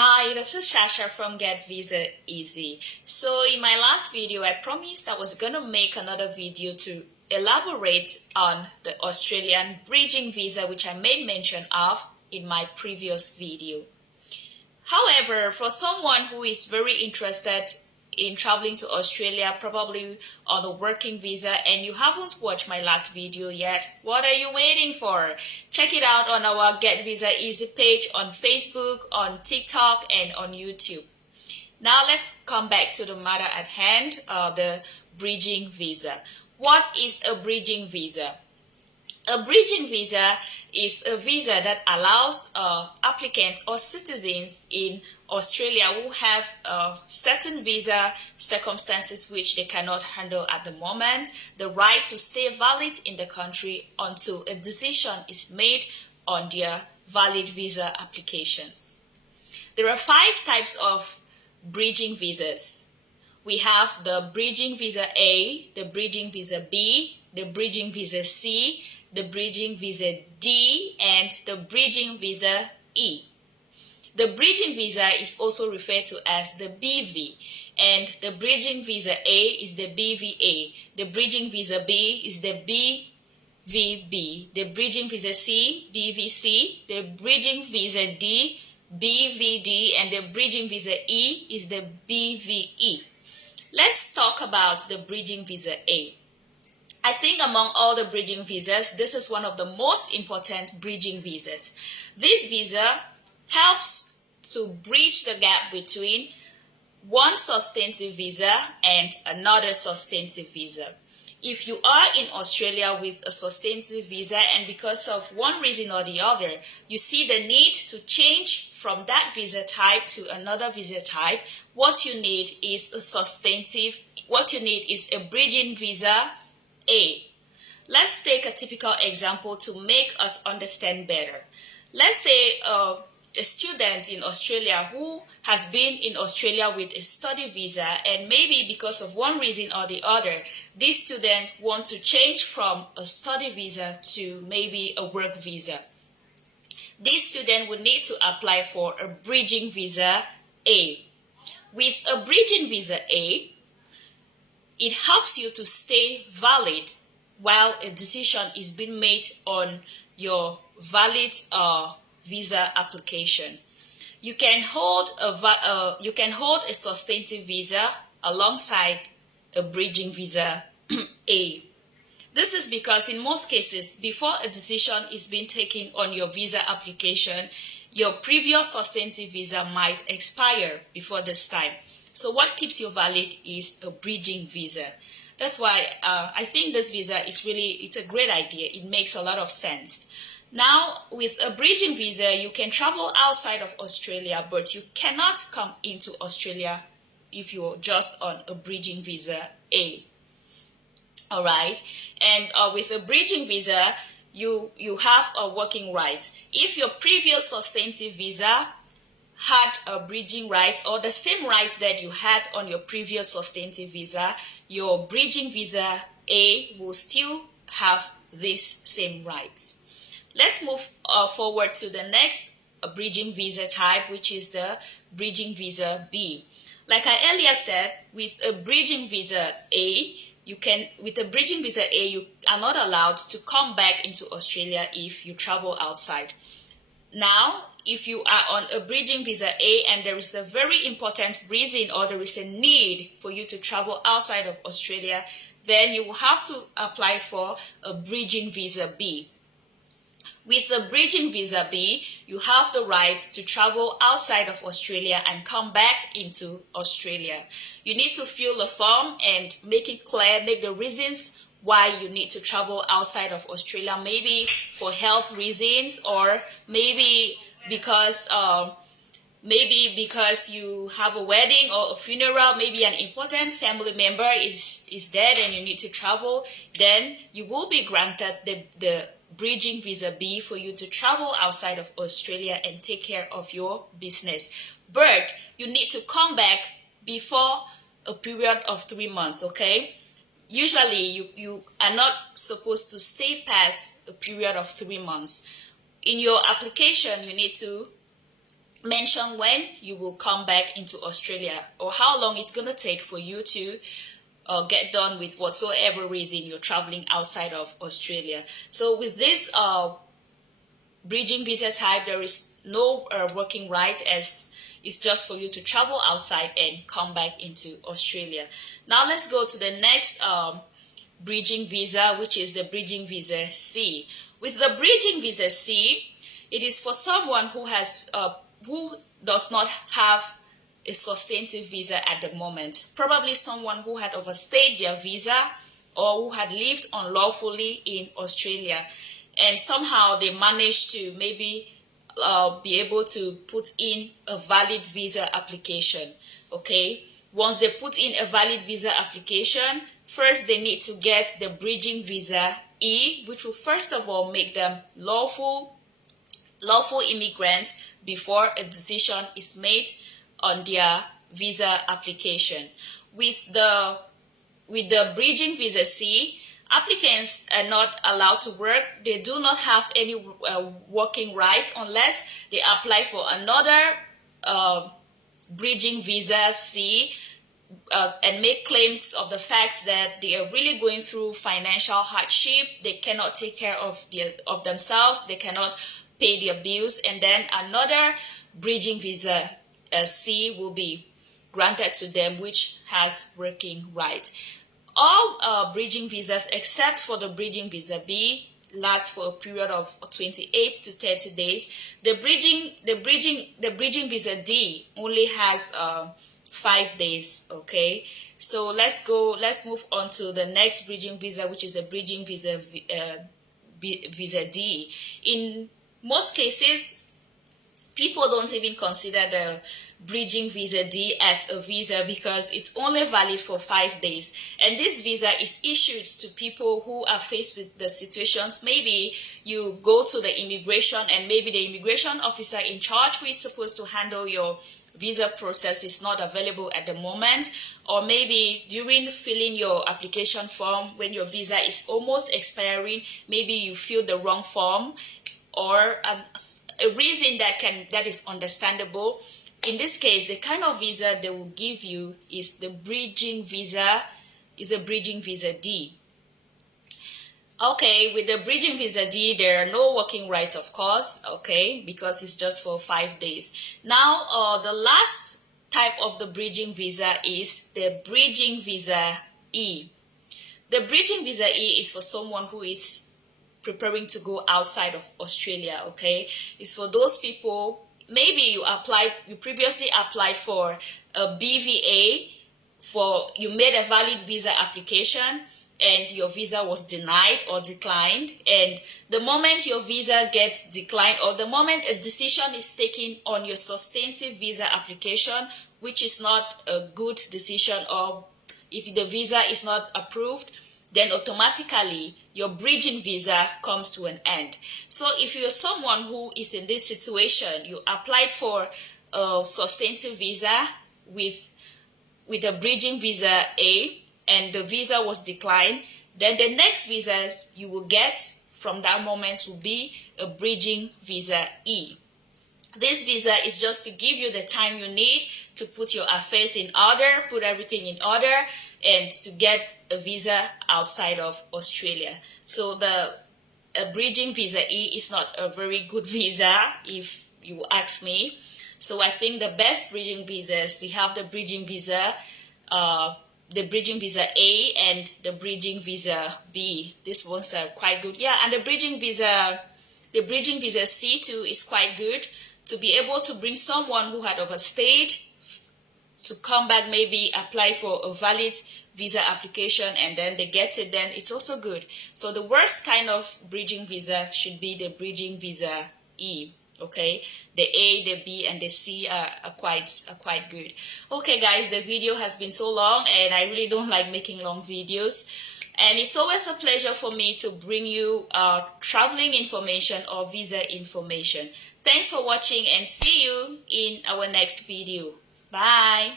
Hi, this is Shasha from Get Visa Easy. So in my last video, I promised I was gonna make another video to elaborate on the Australian bridging visa, which I made mention of in my previous video. However, for someone who is very interested in traveling to Australia, probably on a working visa, and you haven't watched my last video yet, what are you waiting for? Check it out on our Get Visa Easy page on Facebook, on TikTok, and on YouTube. Now let's come back to the matter at hand, the bridging visa. What is a bridging visa? A bridging visa is a visa that allows applicants or citizens in Australia who have certain visa circumstances which they cannot handle at the moment, the right to stay valid in the country until a decision is made on their valid visa applications. There are 5 types of bridging visas. We have the bridging visa A, the bridging visa B, the bridging visa C, the bridging visa D, and the bridging visa E. The bridging visa is also referred to as the BV, and the bridging visa A is the BVA. The bridging visa B is the BVB. The bridging visa C, BVC. The bridging visa D, BVD, and the bridging visa E is the BVE. Let's talk about the bridging visa A. I think among all the bridging visas, this is one of the most important bridging visas. This visa helps to bridge the gap between one substantive visa and another substantive visa. If you are in Australia with a substantive visa and because of one reason or the other, you see the need to change from that visa type to another visa type, what you need is a bridging visa A. Let's take a typical example to make us understand better. Let's say a student in Australia who has been in Australia with a study visa, and maybe because of one reason or the other, this student wants to change from a study visa to maybe a work visa. This student would need to apply for a bridging visa A. With a bridging visa A, it helps you to stay valid while a decision is being made on your valid visa application. You can hold a substantive visa alongside a bridging visa A. This is because in most cases, before a decision is being taken on your visa application, your previous substantive visa might expire before this time. So what keeps you valid is a bridging visa. That's why I think this visa it's a great idea. It makes a lot of sense. Now, with a bridging visa, you can travel outside of Australia, but you cannot come into Australia if you're just on a bridging visa A. All right. And with a bridging visa, you have a working right. If your previous substantive visa had a bridging right or the same rights that you had on your previous substantive visa, your bridging visa A will still have these same rights. Let's move forward to the next bridging visa type, which is the bridging visa B. Like I earlier said, with a bridging visa A, you are not allowed to come back into Australia if you travel outside. Now, if you are on a bridging visa A and there is a very important reason or there is a need for you to travel outside of Australia, then you will have to apply for a bridging visa B. With the bridging visa B, you have the right to travel outside of Australia and come back into Australia. You need to fill a form and make it clear, make the reasons why you need to travel outside of Australia, maybe for health reasons or maybe because you have a wedding or a funeral, maybe an important family member is dead and you need to travel, then you will be granted the bridging visa B for you to travel outside of Australia and take care of your business. But you need to come back before a period of 3 months, okay? Usually you are not supposed to stay past a period of 3 months. In your application, you need to mention when you will come back into Australia, or how long it's going to take for you to get done with whatsoever reason you're traveling outside of Australia. So with this bridging visa type, there is no working right, as it's just for you to travel outside and come back into Australia. Now let's go to the next bridging visa, which is the bridging visa C. With the bridging visa C, it is for someone who has who does not have a substantive visa at the moment. Probably someone who had overstayed their visa or who had lived unlawfully in Australia, and somehow they managed to maybe be able to put in a valid visa application. Okay, once they put in a valid visa application, first they need to get the bridging visa E, which will first of all make them lawful immigrants before a decision is made on their visa application. With the bridging visa C, applicants are not allowed to work. They do not have any working rights unless they apply for another bridging visa C and make claims of the fact that they are really going through financial hardship. They cannot take care of themselves. They cannot pay their bills, and then another bridging visa C will be granted to them, which has working rights. All bridging visas except for the bridging visa B last for a period of 28 to 30 days. The bridging visa D only has 5 days. Okay, so let's move on to the next bridging visa, which is the bridging visa visa D. In most cases, people don't even consider the bridging visa D as a visa because it's only valid for 5 days, and this visa is issued to people who are faced with the situations. Maybe you go to the immigration, and maybe the immigration officer in charge who is supposed to handle your visa process is not available at the moment, or maybe during filling your application form when your visa is almost expiring, maybe you fill the wrong form, or a reason that is understandable. In this case, the kind of visa they will give you is a bridging visa D. Okay, with the bridging visa D, there are no working rights, of course, okay, because it's just for 5 days. Now, the last type of the bridging visa is the bridging visa E. The bridging visa E is for someone who is preparing to go outside of Australia, okay? It's for those people, maybe you previously applied for a BVA, you made a valid visa application and your visa was denied or declined, and the moment your visa gets declined or the moment a decision is taken on your substantive visa application, which is not a good decision, or if the visa is not approved, then automatically your bridging visa comes to an end. So if you're someone who is in this situation, you applied for a substantive visa with a bridging visa A, and the visa was declined, then the next visa you will get from that moment will be a bridging visa E. This visa is just to give you the time you need to put your affairs in order, put everything in order, and to get a visa outside of Australia. So a bridging visa E is not a very good visa, if you ask me. So I think the best bridging visas, we have the bridging visa A and the bridging visa B. These ones are quite good. Yeah, and the bridging visa C too is quite good, to be able to bring someone who had overstayed to come back, maybe apply for a valid visa application, and then they get it, then it's also good. So the worst kind of bridging visa should be the bridging visa E. Okay, the A, the B, and the C are quite good. Okay guys, the video has been so long and I really don't like making long videos, and it's always a pleasure for me to bring you traveling information or visa information. Thanks for watching, and see you in our next video. Bye.